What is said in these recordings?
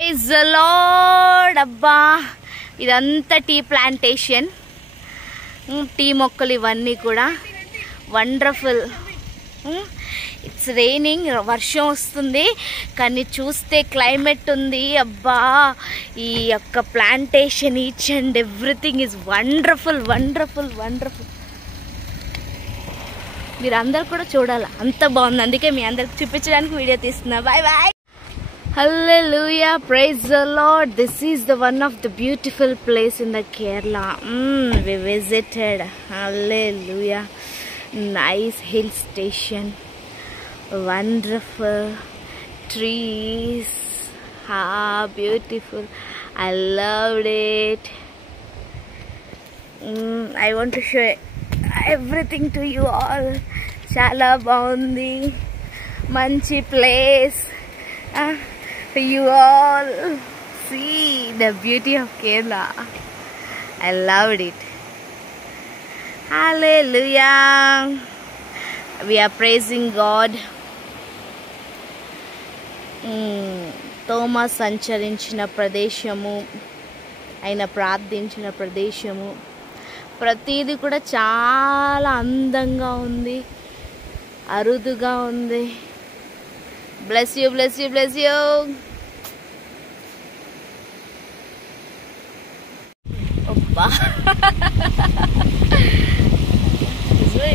Praise the Lord. అబ్బా ఇదంతా tea plantation, tea మొక్కలు ఇవన్నీ కూడా వండర్ఫుల్. ఇట్స్ రైనింగ్, వర్షం వస్తుంది కానీ చూస్తే క్లైమేట్ ఉంది. అబ్బా ఈ యొక్క plantation each and everything is wonderful wonderful wonderful. మీరు అందరు కూడా చూడాలి, అంత బాగుంది. అందుకే మీ అందరికి చూపించడానికి వీడియో తీస్తున్నా. Bye bye. Hallelujah, praise the Lord. This is the one of the beautiful place in the Kerala. We visited. Hallelujah. Nice hill station. Wonderful trees. Beautiful. I loved it. I want to show everything to you all. Chala baundi. Manchi place. You all see the beauty of Kerala. I loved it. Hallelujah. We are praising God. Thomas సంచరించిన ప్రదేశము, ఆయన ప్రార్థించిన ప్రదేశము, ప్రతిదీ కూడా చాలా అందంగా ఉంది, అరుదుగా ఉంది. Bless you, bless you, bless you. Oppa.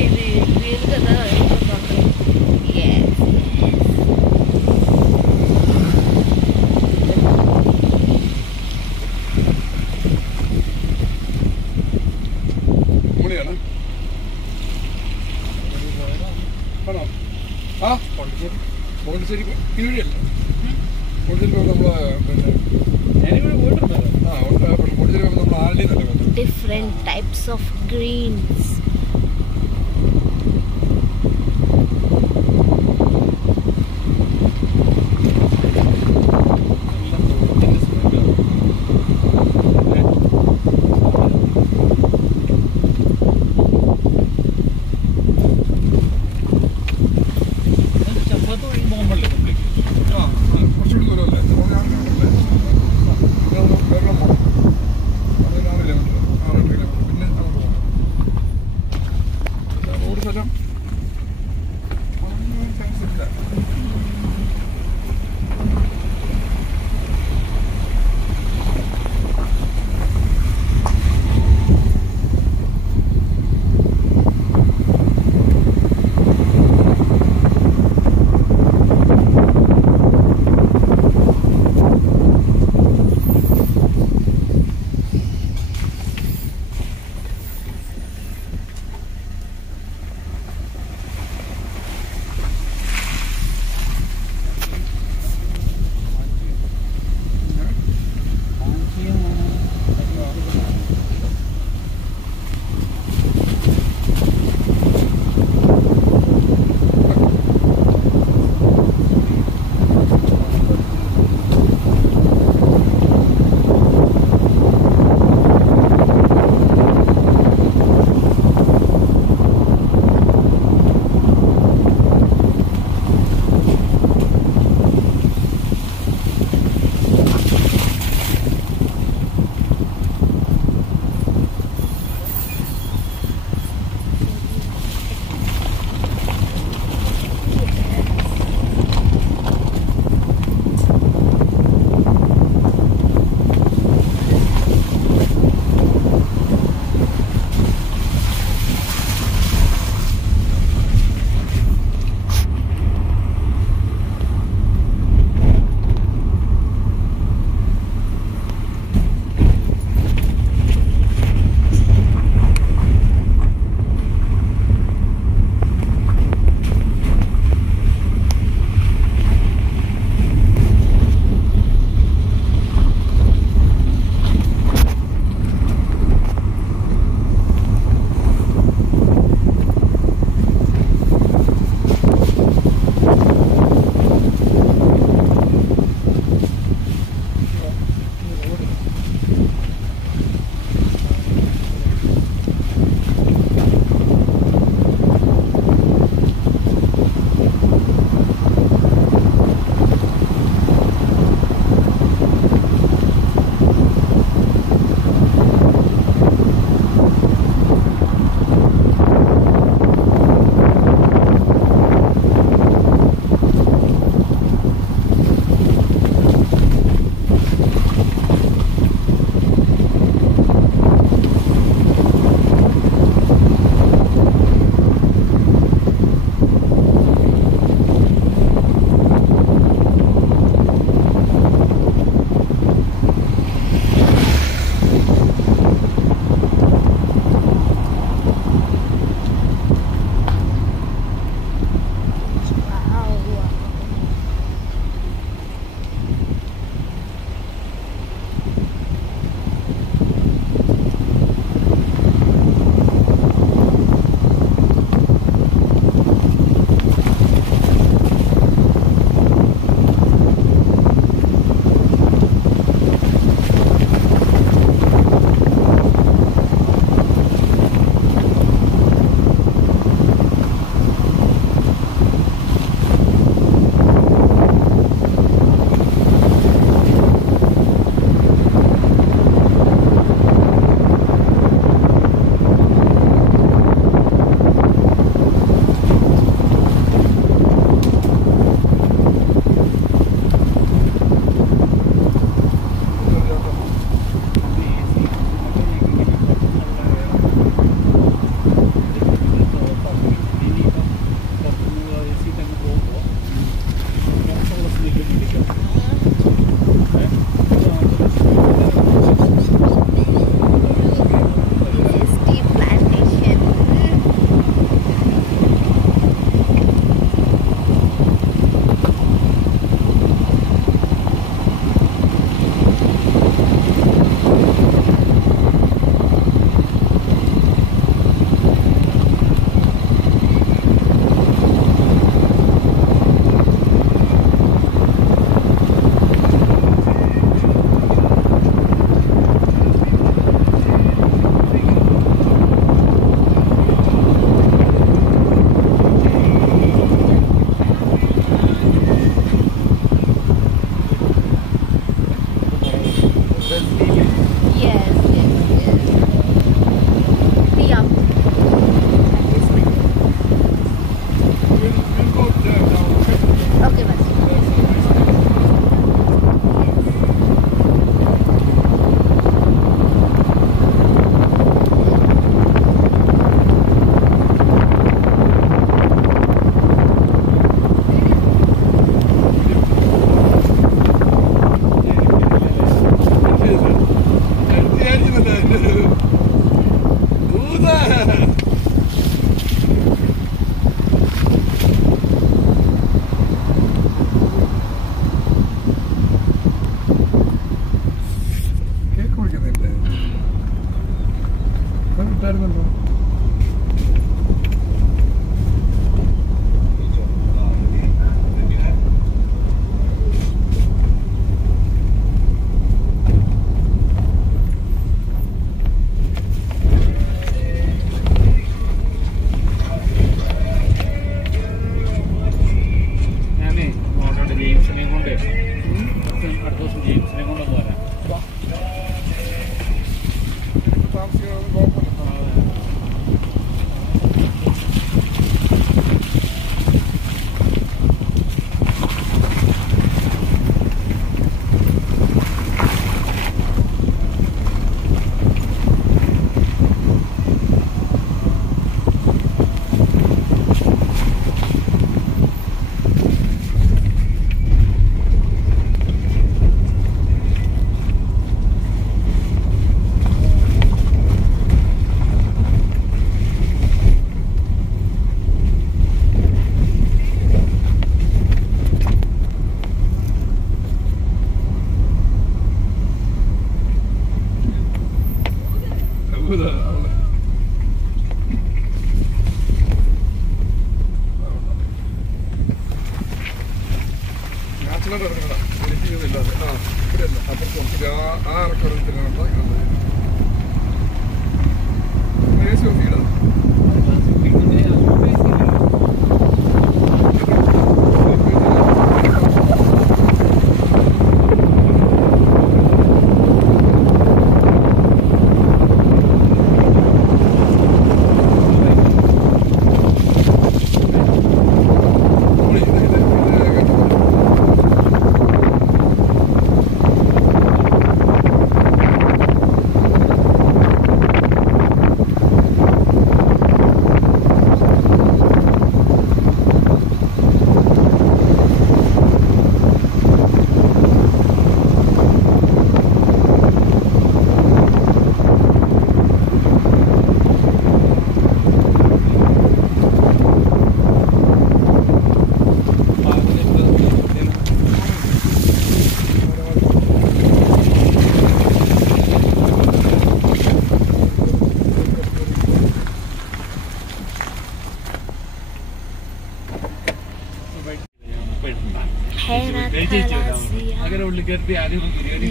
ఇది గ్రీన్ కదా. Yes. Different types of greens.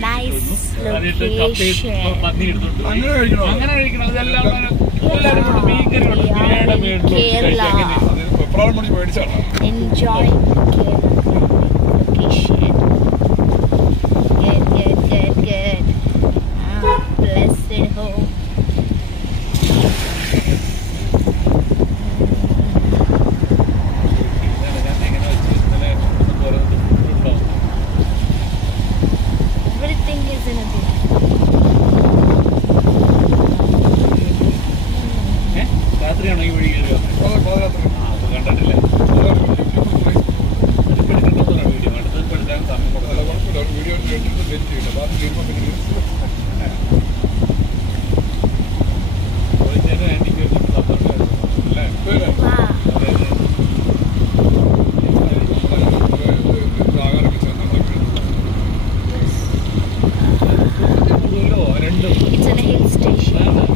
Nice location. Kerala. Enjoying Kerala location. Good. Blessed home. Everything is in a good. It's an hill station.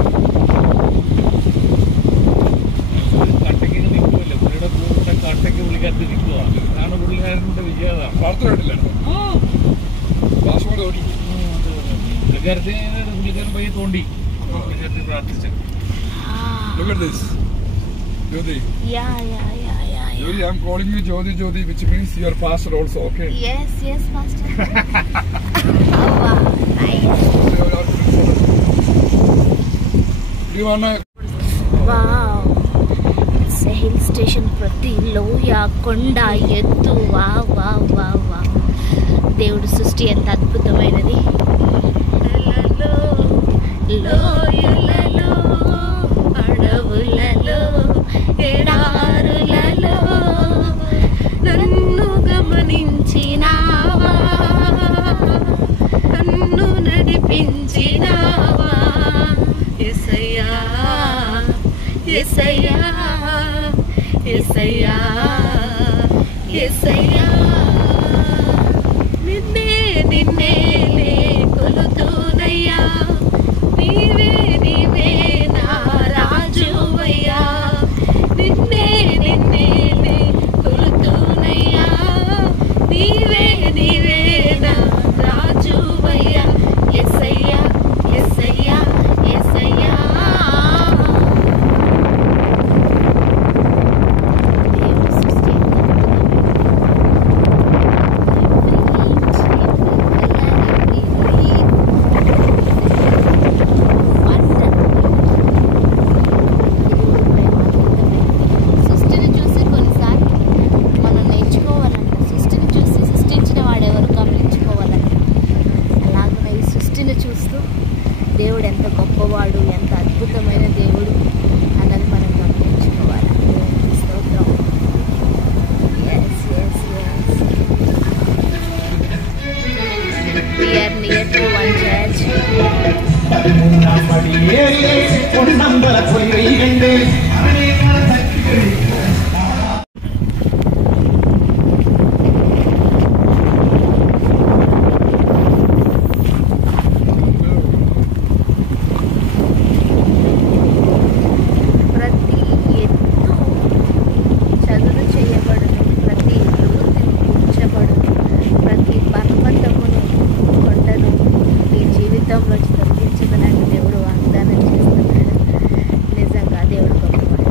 Look at this. Jyoti. Yeah. Jyoti, I'm calling you Jyoti, which means you are pastor also, okay? Yes, Master. Oh, wow. Nice. Do you wanna? Wow. It's a hill station. Prati loya konda ettu. Wow. దేవుడు సృష్టి ఎంత అద్భుతమైనది. లోయలలో అడవులలో ఎడారులలో నన్ను గమనించినావా, నన్ను నడిపించినావా యేసయ్యా, యేసయ్యా, యేసయ్యా, యేసయ్యా. నిన్నే కొలుతూనయ్యా, నీవే నా రాజువయ్యా. నిన్నే కొలుతూనయ్యా, నీవే నా రాజువయ్యా. యేసయ్యా, యేసయ్యా, యేసయ్యా. దేవుని సృష్టి దేవుడు ఎంత గొప్పవాడు, ఎంత అద్భుతమైన దేవుడు అన్నది మనం గమనించుకోవాలి. దేవునికి స్తోత్రం. Yes. We are near to one church. ప్రతి ఎత్తు చదును చేయబడును, ప్రతి లోతు ఉంచబడును, ప్రతి పర్వతమును కొండను మీ జీవితంలో తప్పించదనని దేవుడు వాగ్దానం చేస్తున్నాడు. నిజంగా దేవుడు గొప్పవాడు.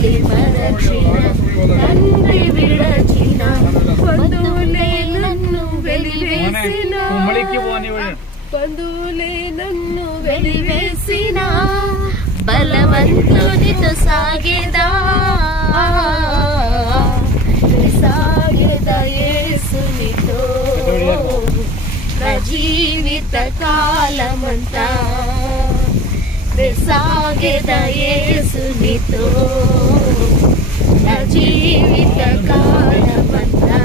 తల్లి మరచిన తండ్రి విడచిన బంధువులే నన్ను వెలివేసిన బంధువులే నన్ను వెలివేసిన బలవంతునితో సాగేదా సాగేదా యేసునితో నా జీవిత కాలమంతా సాగేదా యేసునితో నా జీవిత కాలమంతా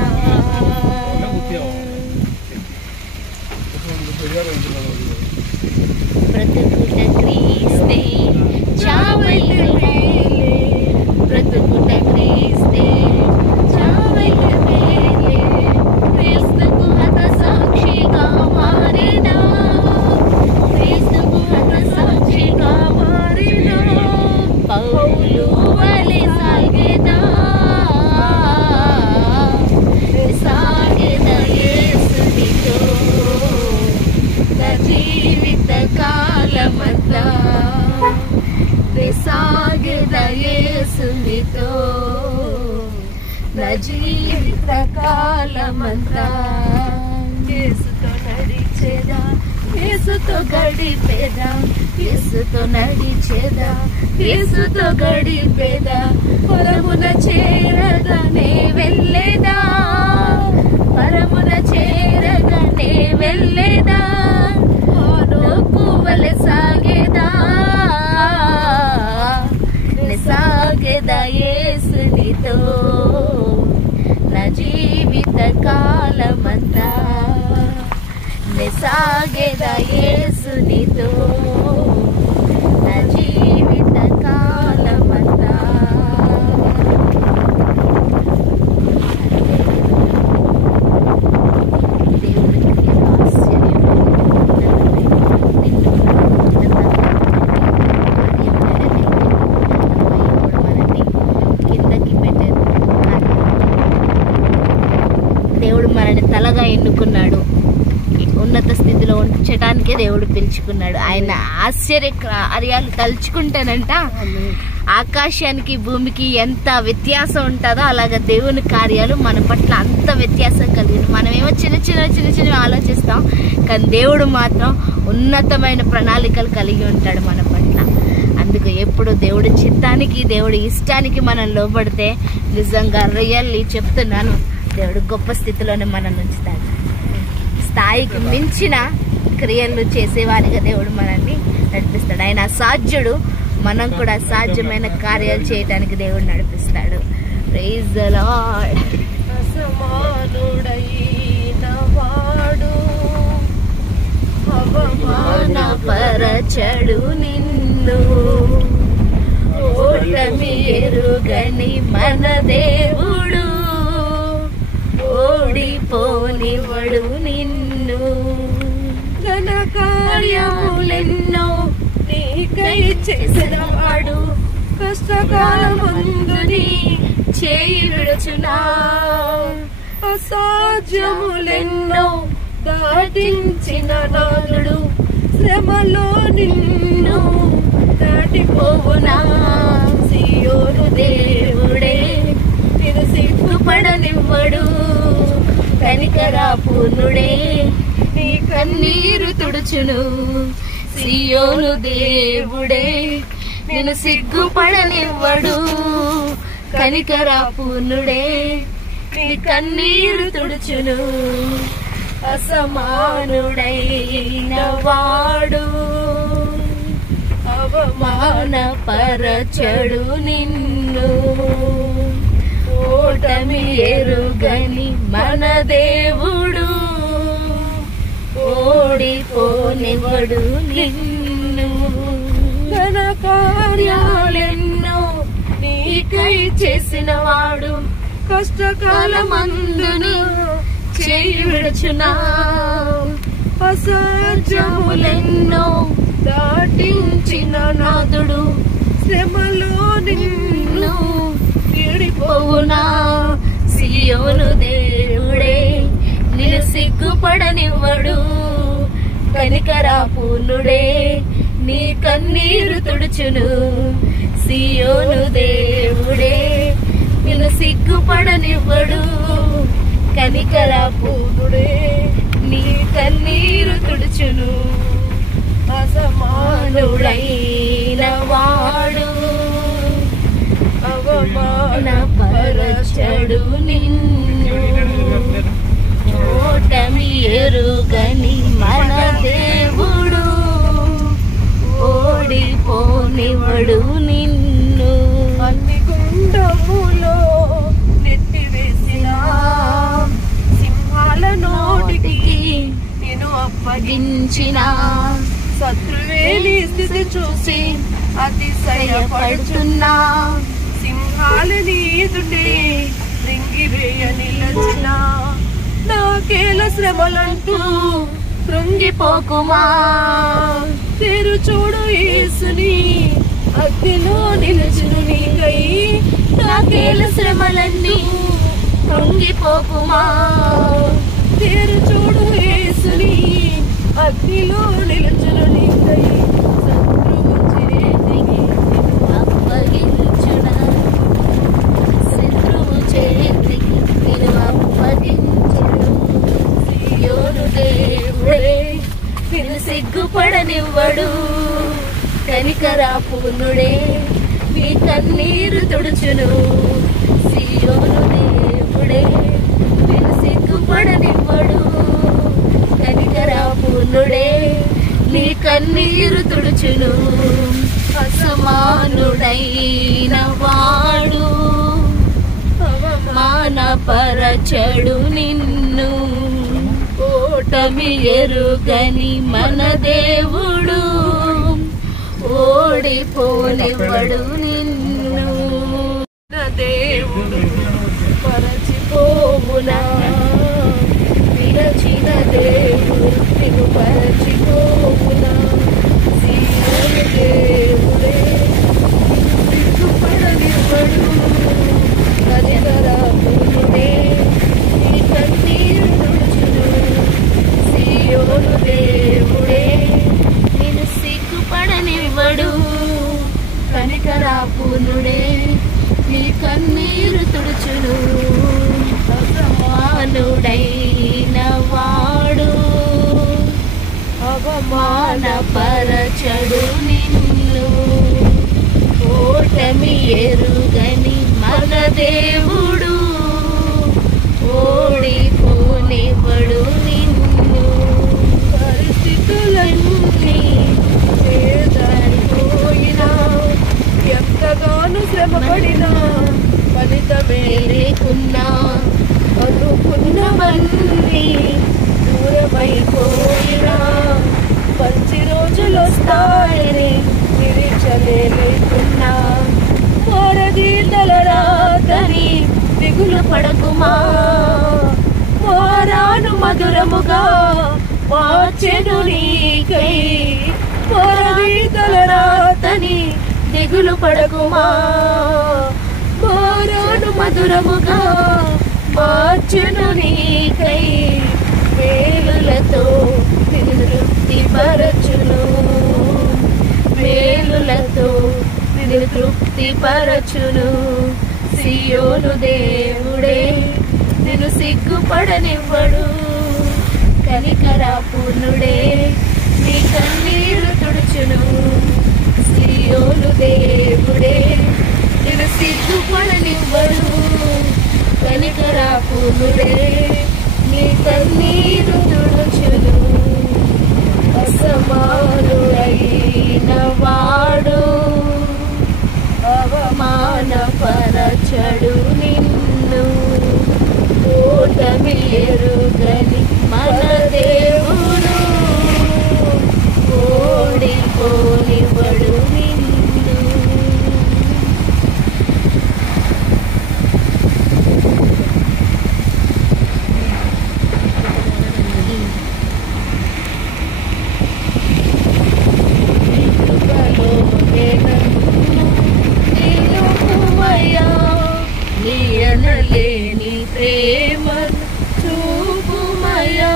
బ్రతుకుట క్రీస్తే చావైన మేలే బ్రతుకుట క్రీస్తే చావైన మేలే క్రీస్తుకు హత సాక్షిగా మారినా క్రీస్తుకు హత సాక్షిగా మారినా పౌలు వలె సాగేదా సాగేదా యేసునితో నా జీవిత కాలమంతా సాగేదా యేసునితో నా జీవిత కాలమంతా యేసుతో నడిచేదా యేసుతో గడిపేదా యేసుతో నడిచేదా యేసుతో గడిపేదా పరమున చేరగానే వెళ్ళేదా పరమున చేరగానే వెళ్ళేదా వలె సాగేదా సాగేదా యేసునితో నా జీవిత కాలమంతా సాగేదా యేసునితో నా జీవిత కాలమంతా దేవుడు మనని తలగా ఎన్నుకున్నాడు. ఉన్నత స్థితిలో ఉంచడానికే దేవుడు పిలుచుకున్నాడు. ఆయన ఆశ్చర్య కార్యాలు తలుచుకుంటానంట ఆకాశానికి భూమికి ఎంత వ్యత్యాసం ఉంటుందో అలాగా దేవుని కార్యాలు మన పట్ల అంత వ్యత్యాసం కలిగింది. మనమేమో చిన్న చిన్న ఆలోచిస్తాం, కానీ దేవుడు మాత్రం ఉన్నతమైన ప్రణాళికలు కలిగి ఉంటాడు మన పట్ల. అందుకు ఎప్పుడు దేవుడి చిత్తానికి దేవుడి ఇష్టానికి మనం లోబడితే నిజంగా రియల్లీ చెప్తున్నాను, దేవుడు గొప్ప స్థితిలోనే మనం ఉంచుతాడు. స్థాయికి మించిన క్రియలు చేసేవారిగా దేవుడు మనల్ని నడిపిస్తాడు. ఆయన అసాధ్యుడు, మనం కూడా అసాధ్యమైన కార్యాలు చేయడానికి దేవుడు నడిపిస్తాడు. Praise the lord. అసమానుడైన వాడు అవమానపరచడు నిన్ను, ఓటమి ఎరుగని మన దేవుడు ఓడిపోనివడు నిన్ను. ఘన కార్యములెన్నో నీకై చేసినవాడు కష్టకాలమందుని చేయి విడుచునా. అసాధ్యములెన్నో దాటించిన నాదుడు శ్రమలో నిన్ను దాటిపోవునా. సియోను దేవుడే నిన్ను సిగ్గుపడనివ్వడు, కనికరాపూర్ణుడే నీ కన్నీరు తుడుచును. సియోను దేవుడే నిన్ను సిగ్గుపడనివ్వడు, కనికరాపూర్ణుడే నీ కన్నీరు తుడుచును. అసమానుడైన వాడు అవమానపరచడు నిన్ను, ఓటమి ఎరుగని మన దేవుడు ఓడిపోనివ్వడు నిన్ను. ఘన కార్యాలెన్నో నీకై చేసిన వాడు కష్టకాలమందును చేయి విడుచునా. అసాధ్యములెన్నో దాటించిన నాదుడు శ్రమలో నిన్ను విడిపోవునా. సియోను దేవుడే నిన్ను సిగ్గుపడనివ్వడు, కనికరాపూర్ణుడే నీ కన్నీరు తుడుచును. సియోను దేవుడే సిగ్గుపడనివ్వడు. కనికరపూర్ణుడే నీ కన్నీరు తుడుచును. అసమానుడైన వాడు అవమానపరచడు నిన్ను. ఓటమి ఎరుగని మన దేవుడు ఓడిపోనివ్వడు నిన్ను. అన్ని గుండములో నెట్టివేసిన సింహాల నోటికి నేను అప్పగించిన శత్రువే నీ స్థితి చూసి అతిశయపడుతున్నా. సింహాల నీదుండే రింగివేయ నిలచిన నాకేల శ్రమలంటూ కృంగిపోకుమా. తెరు చూడు యేసుని అగ్నిలో నిలుచును నీకై. నాకేల శ్రమలన్నీ కృంగిపోకుమా. తెరు చూడు యేసుని అగ్నిలో నిలుచును నీకై. శత్రువు చేతికి అప్పగించునా. శత్రువు చేతికి నేను అప్పగించును. సియోను దేవుడే నిన్ను సిగ్గుపడనివ్వడు. కనికరపూర్ణుడే నీ కన్నీరు తుడుచును. సియోను దేవుడే నిన్ను సిగ్గుపడనివ్వడు. కనికరపూర్ణుడే నీ కన్నీరు తుడుచును. అసమానుడైన వాడు అవమానపరచడు నిన్ను. ఓటమి ఎరుగని మన దేవుడు ఓడిపోనివ్వడు నిన్ను. దేవుడు పరచిపోవునా. విరచిన దేవుడు నిన్ను పరచిపోవునా. సీయోను దేవుడే సిగ్గుపడనివ్వడు. కనికరపూర్ణుడే నీ కన్నీరు తుడుచును. సీయోను దేవుడే నిన్ను సిగ్గుపడనివ్వడు. కనికరపూర్ణుడే నీ కన్నీరు తుడుచును. అసమానుడైన వాడు అవమానపరచడు నిన్ను. ఓటమి ఎరుగని మన దేవుడు ఓడిపోనివ్వడు నిన్ను. పరిస్థితులన్నీ చేదారిపోయినా ఎంతగానో శ్రమపడినా ఫలితమే లేకున్నా అనుకున్నవన్నీ దూరమైపోయినా మంచి రోజులు వస్తాయని నిరీక్షలే లేకున్నా. వారది తలరాతని దిగులు పడకుమా. వారాను మధురముగా మార్చెను నీకై. వారది తలరాతని దిగులు పడకుమా. వారాను మధురముగా మార్చెను నీకై. మేలులతో నిన్ను తృప్తిపరచును. మేలులతో నిన్ను తృప్తిపరచును. సియోను దేవుడే నిన్ను సిగ్గుపడనివ్వడు. కనికరపూర్ణుడే నీ కన్నీరు తుడుచును. సియోను దేవుడే నిన్ను సిగ్గుపడనివ్వడు. కనికరపూర్ణుడే నీ కన్నీరు తుడుచును. అసమానుడైన వాడు అవమానపరచడు నిన్ను. ఓటమి ఎరుగని మన దేవుడు ఓడిపోనివ్వడు నిన్ను. నీయనలేని ప్రేమ చూపుమయా.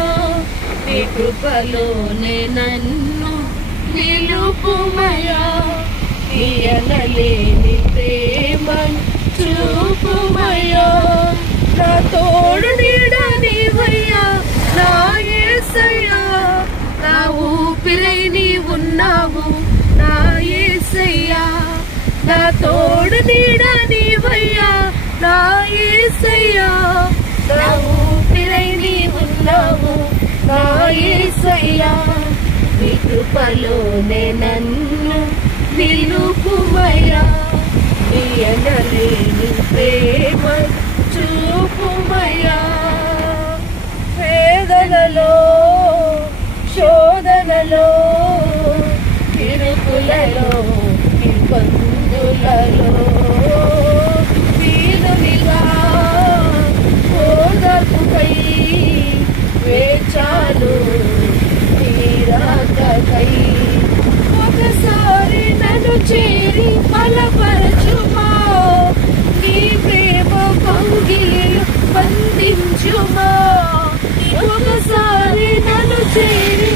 నీ కృపలోనే నన్ను నిలుపుమయా. నీయనలేని ప్రేమ చూపుమయా. నా తోడు నీడ నీవయ్యా నా యేసయ్యా నా ఊపిరై నీ ఉన్నావు నా యేసయ్యా నీ కృపలోనే నన్ను నిలుపుమయ్యా నీ ఎనలేని ప్రేమ చూపుమయ్యా వేదనలో శోధనలో ఇరుకులలో ఇబ్బందులలో వీలునిగా ఓదార్పుకై వేచాలు తీరాకై ఒకసారి నన్ను చేరి బలపరచుమా నీ ప్రేమ కౌగిలిలో బంధించుమా ఒకసారి నన్ను చేరి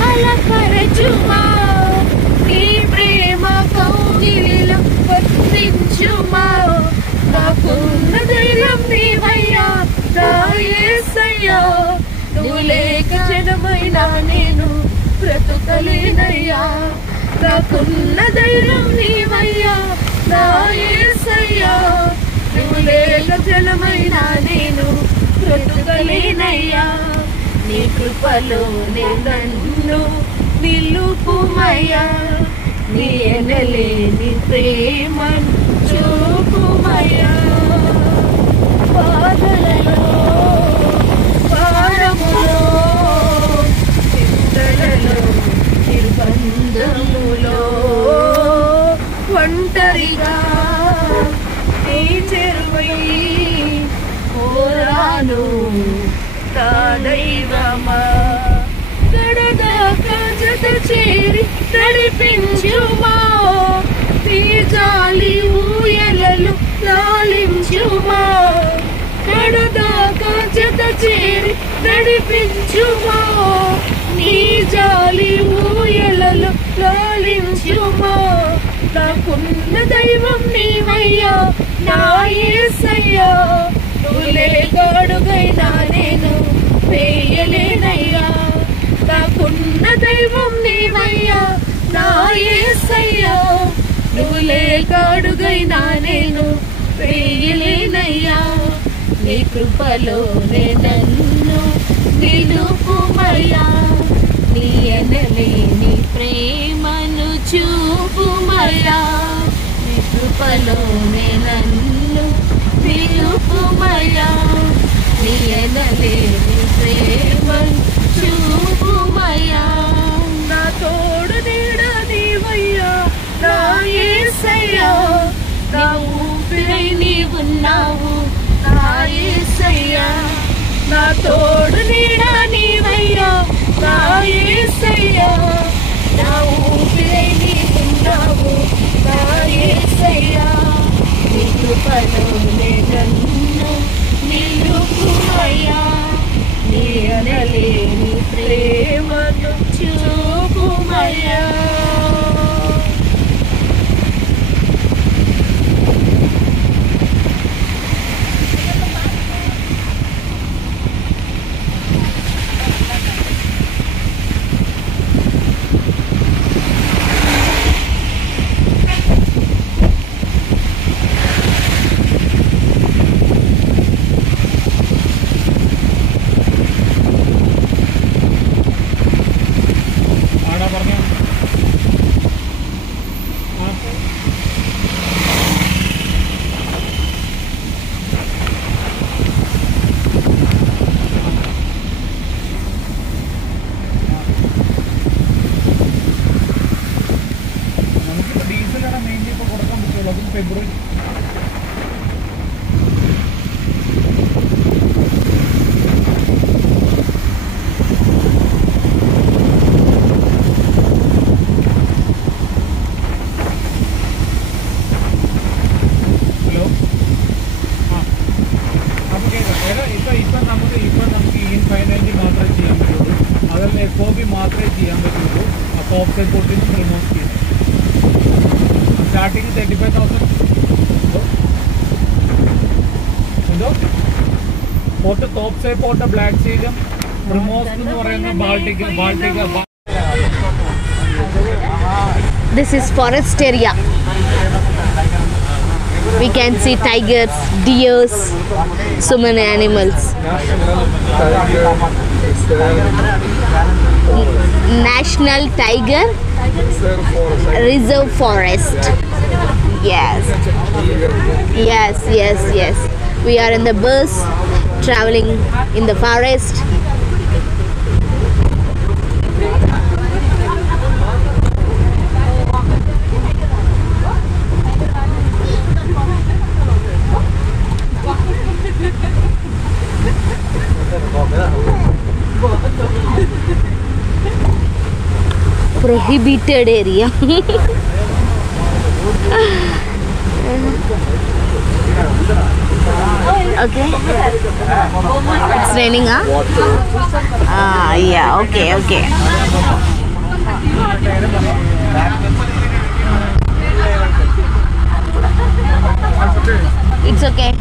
బలపరచుమా నీ ప్రేమ కౌగిలిలో బంధించుమా నాకున్న ధైర్యం నీవయ్యా నా యేసయ్యా నువ్వు లేక జనమైనా నేను బ్రతుకలేనయ్యా నాకున్న ధైర్యం నీవయ్యా నా యేసయ్యా నువ్వు లేక జనమైనా నేను బ్రతుకలేనయ్యా నీ కృపలోనే నన్ను నిలుపుమయ్యా నీ ఎనలేని ప్రేమను చూపుమయ్యా బాధలలో భారములో చింతలలో నిర్బంధములో ఒంటరిగా నీ చెరువై పోరాను నా దైవమా గడదాకా జత చేరి నడిపించుమా నీ జాలి ఊయలలు లాలించుమా గడదాకా జత చేరి నడిపించుమా నీ జాలి ఊయలలు లాలించుమా నాకున్న దైవం నీవయ్యా నా యేసయ్యా నువ్వు లేక అడుగైనా నేను వేయలేనయ్యా నాకున్న దైవం నీవయ్యా నా యేసయ్యా నువ్వు లేక అడుగైనా నేను వేయలేనయ్యా నీ కృపలోనే నన్ను నిలుపుమయ్యా నీ ఎనలేని ప్రేమను చూపుమయ్యా నీ కృపలోనే నన్ను నిలుపుమయ్యా నీ ఎనలేని ప్రేమను చూపుమయ్యా నా తోడు నీడ నీవయ్యా నా యేసయ్యా నా ఊపిరై నీవున్నావు నా యేసయ్యా నా తోడు నీడ నీవయ్యా నా యేసయ్యా నా ఊపిరై నీవున్నావు నా యేసయ్యా నీ కృపలోనే నన్ను నిలుపుమయ్యా నీ అనలేని ప్రేమను చూపుమయ్యా February. Starting 35,000. For the top side, for the Black Sea, removes the Baltic. This is forest area. can see tigers, deers, so many animals. National Tiger Reserve Forest. Yes. Yes, yes, yes. We are in the bus traveling in the forest. Prohibited area. Okay. It's raining, huh? Yeah. Okay. Okay. It's okay.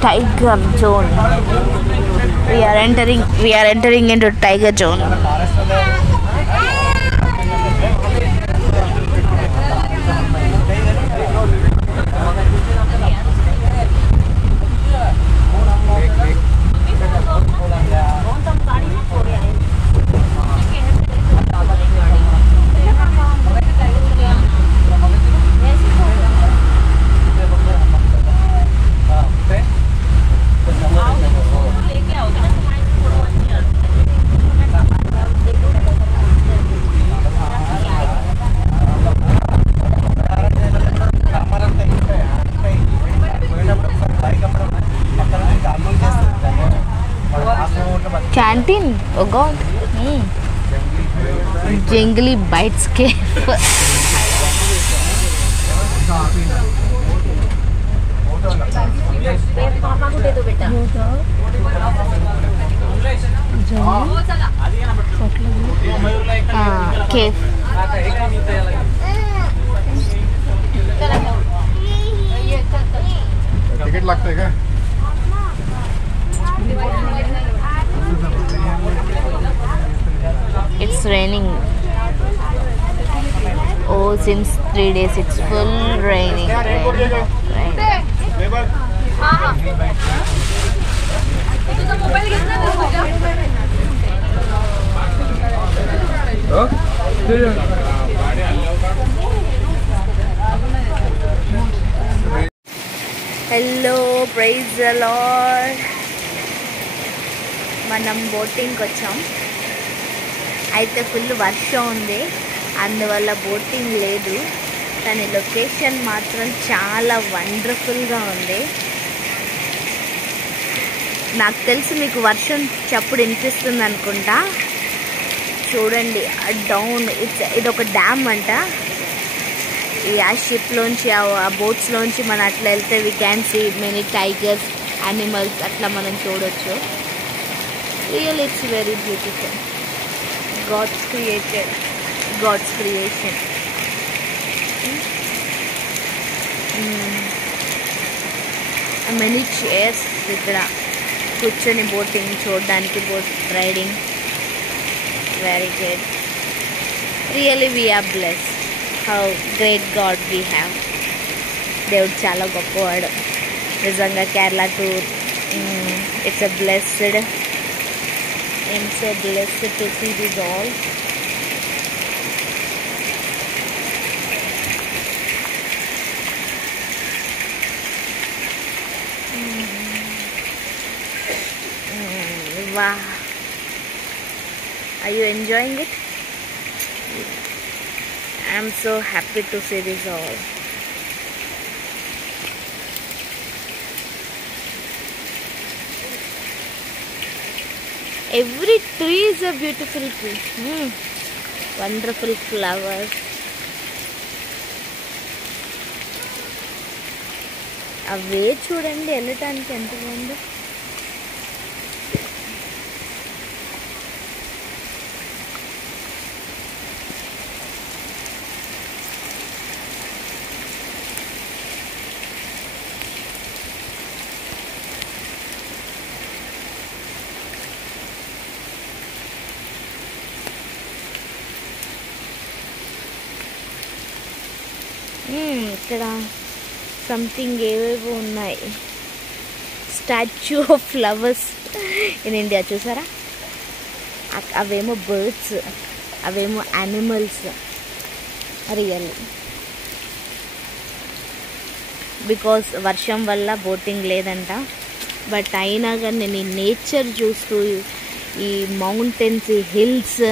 Tiger zone. We are entering into tiger zone. Canteen? Oh God. Jungly Bites Cave. Cave. Ticket लगता है क्या? It's raining. Oh, since 3 days it's full raining. Hello, praise the Lord. మనం బోటింగ్కి వచ్చాం. అయితే full వర్షం ఉంది, అందువల్ల boating లేదు. కానీ లొకేషన్ మాత్రం చాలా వండర్ఫుల్గా ఉంది. నాకు తెలిసి మీకు వర్షం చప్పుడు వినిపిస్తుంది అనుకుంటా. చూడండి డౌన్, ఇది ఒక డ్యామ్ అంట. ఆ షిప్లోంచి ఆ బోట్స్లోంచి మనం అట్లా వెళ్తే we can see many tigers, animals అట్లా మనం చూడొచ్చు. Real it's very beautiful. God's created, God's creation. Many chairs ఇక్కడ కూర్చొని బోటింగ్ చూడడానికి, boat riding. Very good. Really we are blessed. How great God we have. దేవుడు చాలా గొప్పవాడు నిజంగా. Kerala tour, it's a blessed. I'm so blessed to see this all. Wow. Are you enjoying it? I'm so happy to see this all. Every tree is a beautiful tree. Wonderful flowers. అవే చూడండి వెళ్ళటానికి ఎంత బాగుందో. ఇక్కడ something ఏవేవో ఉన్నాయి. Statue of flowers in India చూసారా? అవేమో birds, అవేమో యానిమల్స్. రియల్ బికాస్ వర్షం వల్ల బోటింగ్ లేదంట. బట్ అయినా కానీ నేను ఈ నేచర్ చూస్తూ, ఈ మౌంటైన్స్, ఈ హిల్స్,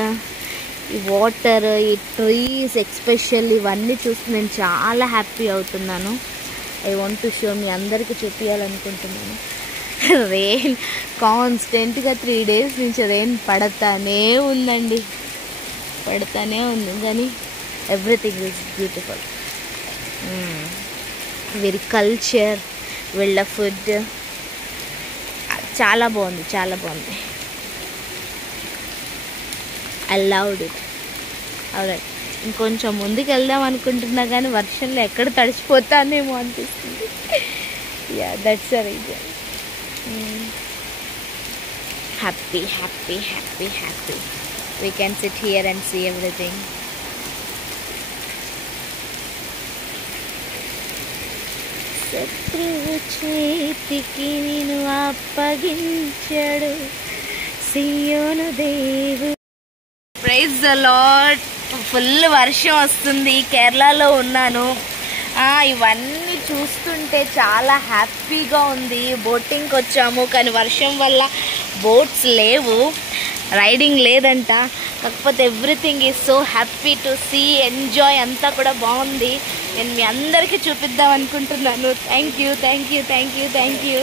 ఈ వాటర్, ఈ ట్రీస్ ఎక్స్పెషల్లీ ఇవన్నీ చూసి నేను చాలా హ్యాపీ అవుతున్నాను. ఐ వాంట్ టు షో, మీ అందరికీ చూపించాలనుకుంటున్నాను. రెయిన్ కాన్స్టెంట్గా 3 days నుంచి రెయిన్ పడతానే ఉందండి, పడతానే ఉంది. కానీ ఎవ్రీథింగ్ ఈజ్ బ్యూటిఫుల్. వీరి కల్చర్, వీళ్ళ ఫుడ్ చాలా బాగుంది, చాలా బాగుంది. I loved it. అవునండి, ఇంకొంచెం ముందుకు వెళ్దాం అనుకుంటున్నా కానీ వర్షంలో ఎక్కడ తడిసిపోతానేమో అనిపిస్తుంది. Yeah, that's the reason. Happy happy happy happy. We can sit here and see everything. శత్రువు చేతికి నేను అప్పగించాడు సియోను దేవుడు. Praise the lord. ఫుల్ వర్షం వస్తుంది, కేరళలో ఉన్నాను. ఇవన్నీ చూస్తుంటే చాలా హ్యాపీగా ఉంది. బోటింగ్కి వచ్చాము కానీ వర్షం వల్ల బోట్స్ లేవు, రైడింగ్ లేదంట. కాకపోతే everything is so happy to see, enjoy అంతా కూడా బాగుంది. నేను మీ అందరికీ చూపిద్దాం అనుకుంటున్నాను. Thank you, thank you, thank you, thank you.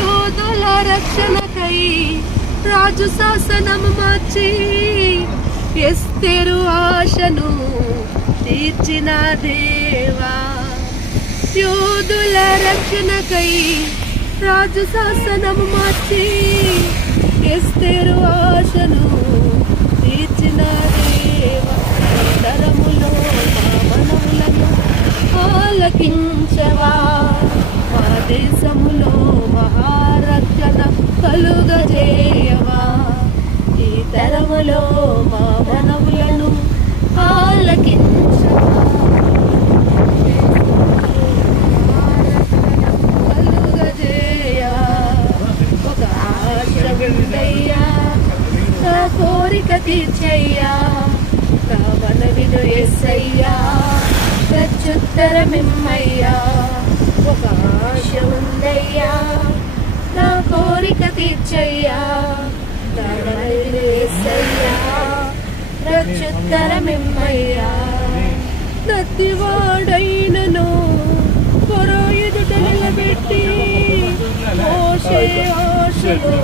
యోధుల రక్షణకై రాజు శాసనం మార్చి ఎస్తేరు ఆశను తీర్చిన దేవా. యోధుల రక్షణకై రాజు శాసనం మార్చి ఎస్తేరు ఆశను తీర్చిన దేవా. తరములో మా మనవులను ఆలకించవా, మా దేశములో మహారక్షణ కలుగజేయవా. ఈ తరములో మా మనవులను ఆలకించవా. కలుగజేయవా. ఒక ఆశ ఉందయ్యా, నా కోరిక తీర్చయ్యా, నా మనవిను యేసయ్యా, ప్రత్యుత్తరమిమ్మయ్యా. ఒక ఆశ ఉందయ్యా, నా కోరిక తీర్చయ్యా, నా మనవిను యేసయ్యా, ప్రత్యుత్తరమిమ్మయ్యా. నత్తివాడైనను పొరో ఎదుట నిలబెట్టి మోషే ఆశను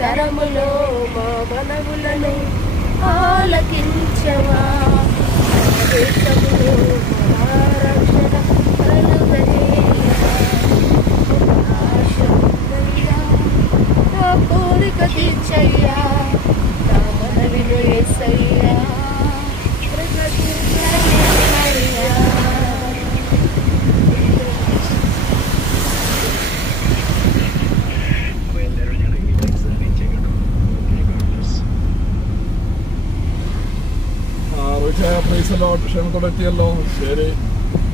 తరములో మా మనవులను ఆలకించవా. దేశములో మహారక్షణ కలుగజేయవా. ఆశ ఉందయ్యా, నా కోరిక తీర్చయ్యా, నా మనవిను యేసయ్యా, ప్రత్యుత్తరమిమ్మయ్యా. ക്ഷേമത്തോടെത്തിയല്ലോ. ശരി,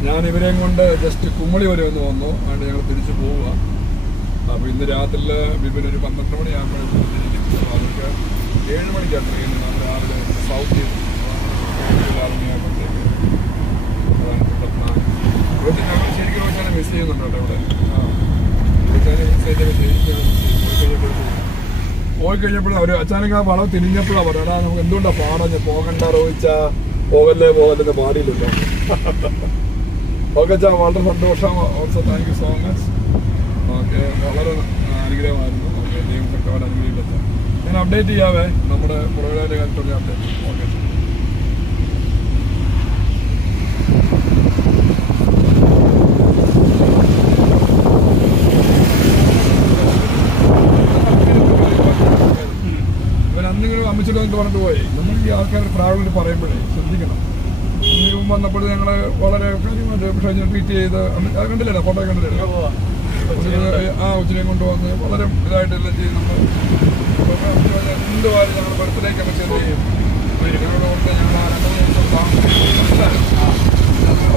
ഞാൻ ഇവരെയും കൊണ്ട് ജസ്റ്റ് കുമ്മളി വരെ ഒന്ന് വന്നു. അതുകൊണ്ട് ഞങ്ങൾ തിരിച്ചു പോവുക. അപ്പോൾ ഇന്ന് രാത്രിയിൽ ബിബിൻ ഒരു 12 മണിയാകുമ്പോഴേക്കും അവർക്ക് 7 മണിക്കാണ് ട്രെയിൻ. രാവിലെ സൗത്ത് ആർമിയാകുമ്പോഴത്തേക്ക് അതാണ് പ്ലാൻ. ഞങ്ങൾ ശരിക്കും റോച്ചാനെ മിസ് ചെയ്യുന്നുണ്ട് കേട്ടോ. ഇവിടെ റോച്ചാനെ മിസ് ചെയ്തത് പോയി കഴിഞ്ഞപ്പോഴും അവർ അച്ചാനക്ക് ആ വളം തിരിഞ്ഞപ്പോഴാണ് പറയാ, നമുക്ക് എന്തുകൊണ്ടാണ് പാടഞ്ഞ് പോകണ്ട റോയിച്ചാ, പോകല്ലേ പോകല്ലെന്ന് പാടിയില്ലല്ലോ. ഓക്കെ ചാ, വളരെ സന്തോഷം. Also thank you so much. Okay, വളരെ അനുഗ്രഹമായിരുന്നു. ഓക്കെ, ദൈവം കട്ടവരെ അനുഗ്രഹിക്കട്ടെ. ഞാൻ അപ്ഡേറ്റ് ചെയ്യാവേ നമ്മുടെ പുറകിലെ കാര്യത്തോടെ അപ്ഡേറ്റ്. ഓക്കെ. ഇവനന്നിങ്ങനെ അമ്മച്ചിട്ട് വന്നിട്ട് പറഞ്ഞിട്ട് പോയി. നമ്മൾ ഈ ആൾക്കാർ ട്രാവലിൽ പറയുമ്പോഴേ ശ്രദ്ധിക്കണം. വന്നപ്പോൾ ഞങ്ങൾ വളരെ കാര്യമായിട്ട് ട്രീറ്റ് ചെയ്ത് കണ്ടില്ലേ, ഫോട്ടോ കണ്ടില്ലേ, ആ ഉച്ചനെയും കൊണ്ടുവന്ന് വളരെ ഇതായിട്ടെല്ലാം ചെയ്ത് നമ്മൾ എന്തുവായാലും ഞങ്ങൾ ബർത്ത്ഡേക്കൊക്കെ ചെന്ന് ചെയ്യും. ഞങ്ങളുടെ ഓർത്ത് ഞങ്ങൾ ആ 2 ദിവസം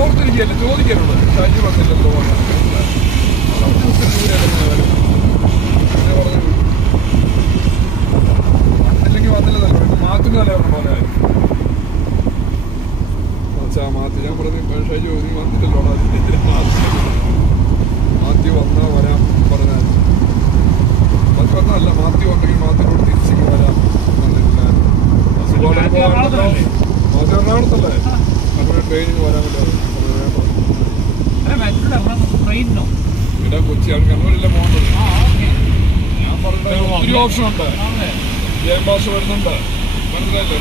ഓർത്തിരിക്കുകയല്ലേ, ചോദിക്കാനുള്ളത് ഷാജി വന്നില്ലല്ലോ ദൂരെയല്ലേ വരും. അങ്ങനെ പറഞ്ഞു വന്നില്ലെങ്കിൽ വന്നില്ലതല്ലോ, മാറ്റുന്ന തലയാണ് പോലെ മാറ്റി. ഞാൻ പറഞ്ഞു ഷൈജു നീ വന്നിട്ടല്ലോ, മാറ്റി വന്നാൽ വരാം പറഞ്ഞാൽ മാറ്റി വന്നതല്ല, മാറ്റി വന്നെങ്കിൽ മാറ്റിനോട് തിരിച്ചിങ്ങ് വരാം വന്നിട്ടില്ല. മാറ്റി എറണാകുളത്തല്ലേ, അങ്ങനെ ട്രെയിനിങ് വരാൻ പറ്റില്ല. ഇവിടെ കൊച്ചി ആണ്, കണ്ണൂരിലെ പോകുന്നത്. ഞാൻ പറഞ്ഞ ഒത്തിരി ഓപ്ഷൻ ഉണ്ട്. ജയം ഭാഷ വരുന്നുണ്ട്, മനസ്സിലായില്ലേ?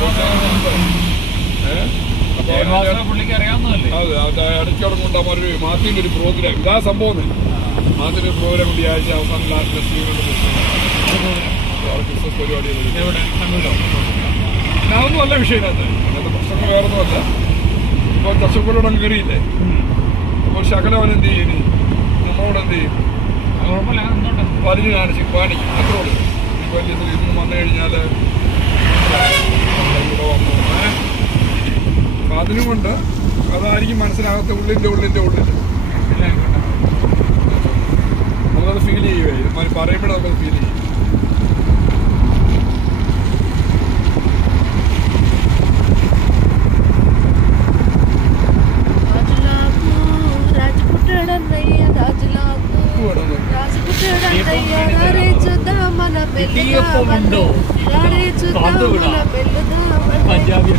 അതെ, ഇടയ്ക്കവിടെ കൊണ്ടാകുമ്പോൾ മാറ്റിൻ്റെ ഒരു പ്രോഗ്രാം, ഇതാ സംഭവം. മാറ്റിൻ്റെ ഒരു പ്രോഗ്രാം കൊണ്ട് ഈ ആഴ്ച അവസാനം ക്രിസ്മസ് പരിപാടി. അതൊന്നും അല്ല വിഷയം. അതിനകത്ത് അങ്ങനത്തെ പ്രശ്നങ്ങൾ വേറൊന്നുമല്ല. ഇപ്പോൾ കഷ്ടപ്പാടോടെ കയറിയില്ലേ, അപ്പോൾ ശകലം അവൻ എന്ത് ചെയ്യും, നമ്മളോട് എന്ത് ചെയ്യും, വലിഞ്ഞ് കാണിക്കും അത്രേ ഉള്ളൂ. ഇപ്പോൾ ഇന്ന് വന്നു കഴിഞ്ഞാൽ ഇവിടെ വന്നു. അപ്പം അതിനുകൊണ്ട് അതായിരിക്കും മനസ്സിനകത്ത് ഉള്ളിൻ്റെ നമുക്കത് ഫീൽ ചെയ്യുവേ, പറയുമ്പോഴേ നമുക്കത് ഫീൽ ചെയ്യും. పంజాబీ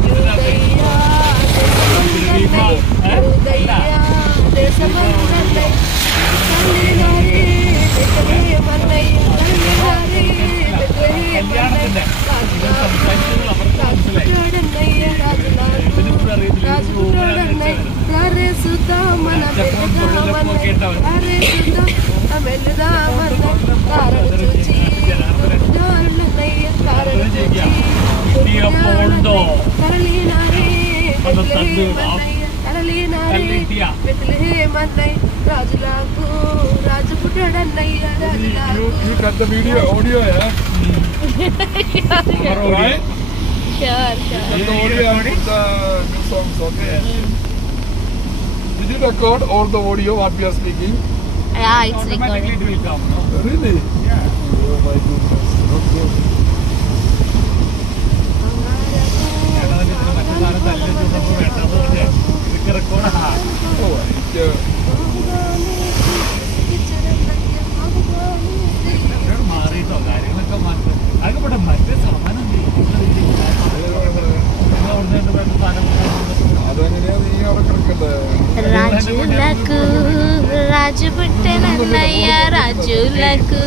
రాజులకు రాజు పుట్టాడన్నయ్య You cut the video, audio, yeah? Right? Sure. Cut the audio and put the new songs, okay? Did you record all the audio what we are speaking? Yeah, it's recording. It will come, no? Really? Yeah. Oh my goodness. Okay. Oh, മാറിയിട്ടോ കാര്യങ്ങളൊക്കെ മാറ്റി അതൊക്കെ ഇവിടെ മറ്റേ സാധനം അതെങ്ങനെയാ നീ അവിടെ കിടക്കണ്ടേ? రాజులకు రాజు పుట్టెనన్నయ్య రాజులకు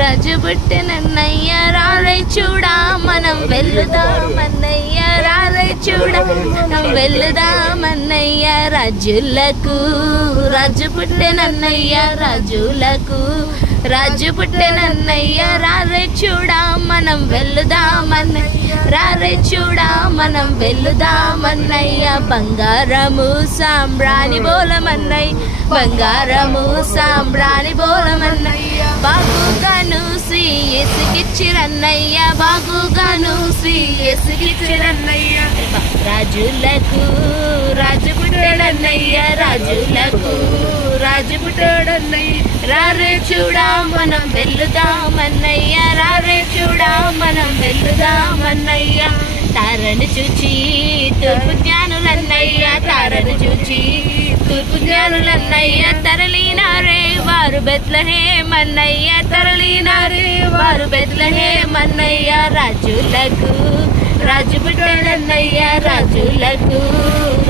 రాజు పుట్టెనన్నయ్య రారై చూడా మనం వెళ్దామన్నయ్య రారై చూడా మనం వెళ్దామన్నయ్య రాజులకు రాజు పుట్టెనన్నయ్య రాజులకు రాజు పుట్టెనన్నయ్య రారై చూడా మనం వెళ్దామన్నయ్య రారై చూడా మనం వెళ్దామన్నయ్య బంగారము సాంబ్రాణి బోలమన్నయ్య బంగారము సాంబ్రాణి బోలమన్నయ్య బాగుగాను శ్రీయేసుకిచ్చిరన్నయ్య బాగుగాను శ్రీయేసుకిచ్చిరన్నయ్య రాజులకు రాజు పుట్టాడన్నయ్య రాజులకు రాజు పుట్టాడన్నయ్య రారే చూడా మనం వెళ్దామన్నయ్య రారే చూడా మనం వెళ్దామన్నయ్య తారను చూచి తూర్పు జ్ఞానులన్నయ్య తారను చూచి తూర్పు జ్ఞానులన్నయ్య తరలినారే వారు బెత్లెహేమన్నయ్య తరలినారే వారు బెత్లెహేమన్నయ్య రాజులకు రాజు పుట్టాడన్నయ్య రాజులకు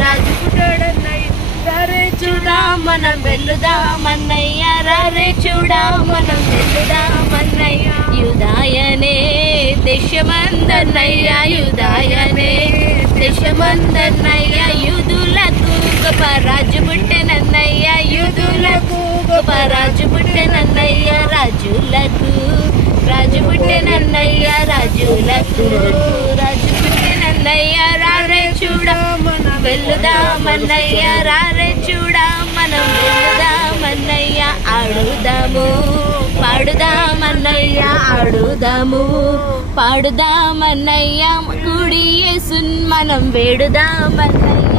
రాజు పుట్టాడన్నయ్య రారే చూడా మనం వెళ్దామన్నయ్య రారే చూడా మనం వెళ్దామన్నయ్య యూదాయనే దేశమందన్నయ్య యూదాయనే దేశమందన్నయ్య యూదులకు గొప్ప రాజు పుట్టెనన్నయ్య యూదులకు గొప్ప రాజు పుట్టెనన్నయ్య రాజులకు రాజు పుట్టెనన్నయ్య రాజులకు రాజు పుట్టెనన్నయ్య రారే చూడా మనం వెళ్దామన్నయ్య రారే చూడా మనం వెళ్దామన్నయ్య ఆడుదాము పాడుదామన్నయ్య ఆడుదాము పాడుదామన్నయ్య కుడి యేసున్ మనం వేడుదామన్నయ్య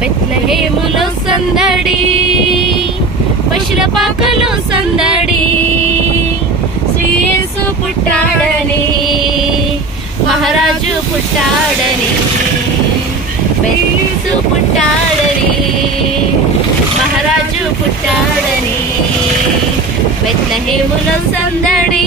బెత్లెహేములో సందడి పశుల పాకలో సందడి శ్రీ యేసు పుట్టాడని మహారాజు పుట్టాడని యేసు పుట్టాడని మహారాజు పుట్టాడని బెత్లెహేములో సందడి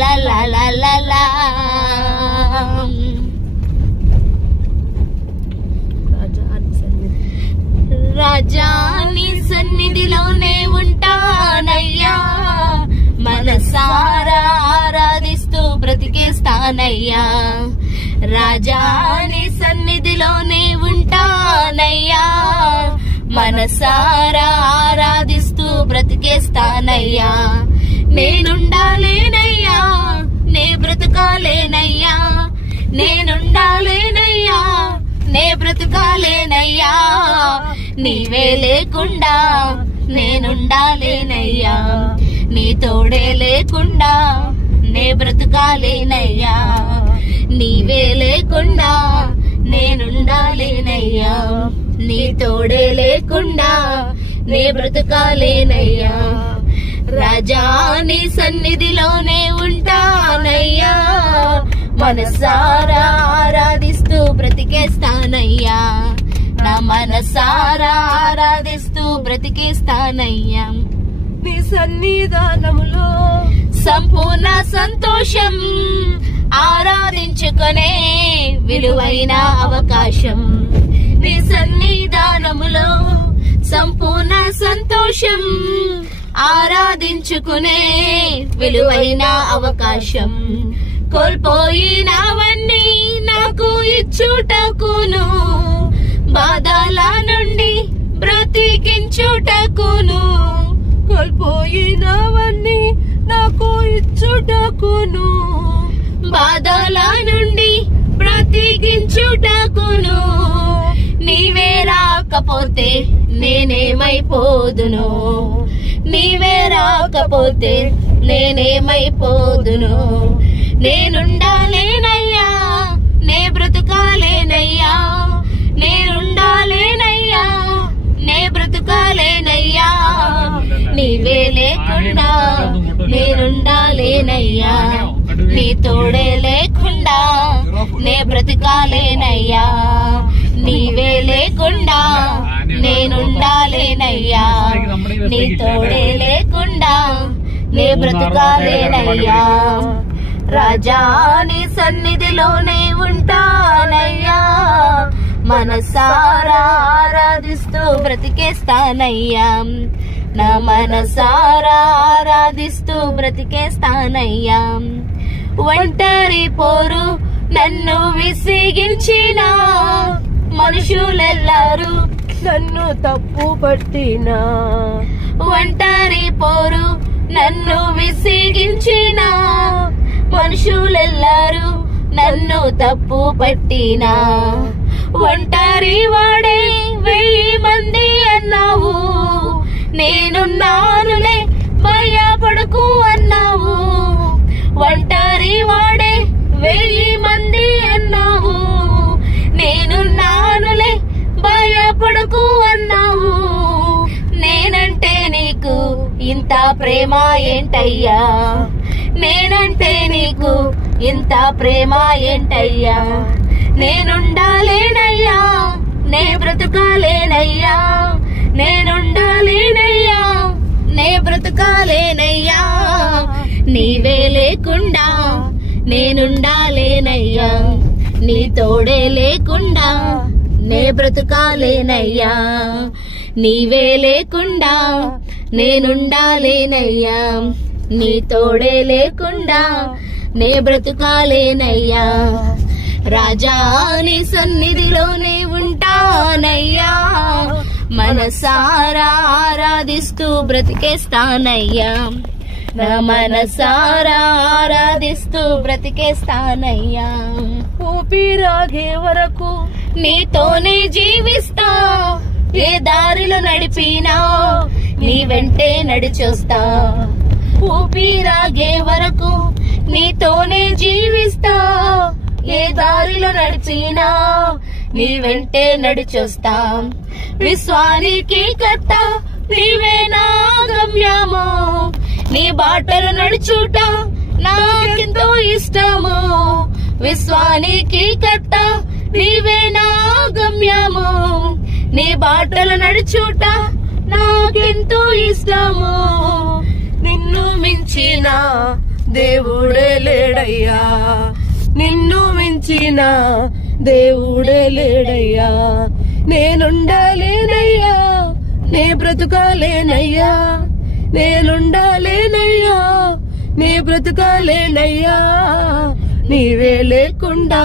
లా లా లా లా లా. రాజా నీ సన్నిధిలోనే ఉంటానయ్యా, మనసారా ఆరాధిస్తూ బ్రతికేస్తానయ్యా. రాజా నీ సన్నిధిలోనే ఉంటానయ్యా, మనసారా ఆరాధిస్తూ బ్రతికేస్తానయ్యా. నేనుండాలేనయ్యా, నే బ్రతకాలేనయ్యా, నేనుండాలేనయ్యా, నే బ్రతకాలేనయ్యా. నీవే లేకుండా నేనుండాలేనయ్యా, నీ తోడే లేకుండా నే బ్రతకాలేనయ్యా. నీవే లేకుండా నేనుండాలేనయ్యా, నీ తోడే లేకుండా నే బ్రతకాలేనయ్యా. రాజా నీ సన్నిధిలోనే ఉంటానయ్యా, మనసారా ఆరాధిస్తూ బ్రతికేస్తానయ్యా. నా మనసారా ఆరాధిస్తూ బ్రతికేస్తానయ్యా. నీ సన్నిధానములో సంపూర్ణ సంతోషం, ఆరాధించుకునే విలువైన అవకాశం. నీ సన్నిధానములో సంపూర్ణ సంతోషం, ఆరాధించుకునే విలువైన అవకాశం. కోల్పోయినవన్నీ నాకు ఇచ్చుటకును, బాధల నుండి బ్రతికించుటకును. కోల్పోయినవన్నీ నాకు ఇచ్చుటకును, బాధల నుండి బ్రతికించుటకును. నీవే రాకపోతే నేనేమైపోదును, నీవే రాకపోతే నేనేమైపోదును. నేనుండాలేనయ్యా, నే బ్రతుకాలేనయ్యా, నేనుండాలేనయ్యా, నే బ్రతుకాలేనయ్యా. నీవే లేకుండా నేనుండాలేనయ్యా, నీ తోడే లేకుండా నే బ్రతికాలేనయ్యా. నీవే లేకుండా నేనుండాలేనయ్యా, నీ తోడే లేకుండా నే బ్రతుకాలేనయ్యా. రాజా నీ సన్నిధిలోనే ఉంటానయ్యా, మనసారా ఆరాధిస్తూ బ్రతికేస్తానయ్యా. నా మనసారా ఆరాధిస్తూ బ్రతికేస్తానయ్యా. ఒంటరి పోరు నన్ను విసిగించిన మనుషులెల్లరూ నన్ను తప్పు పట్టినా, ఒంటరి పోరు నన్ను విసిగించిన మనుషులెల్లరూ నన్ను తప్పు పట్టినా. ఒంటరి వాడే 1000 మంది అన్నావు, నేనున్నానులే భయపడకు అన్నావు. ఒంటరి వాడే 1000 మంది అన్నావు, నేనున్నానులే భయపడకు అన్నావు. నేనంటే నీకు ఇంత ప్రేమ ఏంటయ్యా, నేనంటే నీకు ఇంత ప్రేమ ఏంటయ్యా. నేనుండాలేనయ్యా, నే బ్రతుకాలేనయ్యా, నేనుండాలేనయ్యా, నే బ్రతుకాలేనయ్యా. నీవే లేకుండా నేనుండాలేనయ్యా, నీ తోడే లేకుండా నే బ్రతుకాలేనయ్యా. నీవే లేకుండా నేనుండాలేనయ్యా, నీ తోడే లేకుండా నే బ్రతుకాలేనయ్యా. రాజా నీ సన్నిధిలోనే ఉంటానయ్యా, మనసారా ఆరాధిస్తూ బ్రతికేస్తానయ్యా. నా మనసారా ఆరాధిస్తూ బ్రతికేస్తానయ్యా. ఊపిరాగే వరకు నీతోనే జీవిస్తా, ఏ దారిలో నడిపినా నీ వెంటే నడిచొస్తా. ఊపిరాగే వరకు నీతోనే జీవిస్తా, ఏ దారిలో నడిచినా నీ వెంటే నడిచొస్తా. విశ్వానికి కర్త నీవే నా గమ్యము, నీ బాటలు నడుచుట నాకెంతో ఇష్టము. విశ్వానికి కర్త నీవే నా గమ్యము, నీ బాటలు నడుచుట నాకెంతో ఇష్టము. నిన్ను మించిన దేవుడే లేడయ్యా, నిన్ను మించిన దేవుడే లేడయ్యా. నేనుండాలేనయ్యా, నే బ్రతుకాలేనయ్యా, నేనుండాలేనయ్యా, నే బ్రతుకాలేనయ్యా, నీవే లేకుండా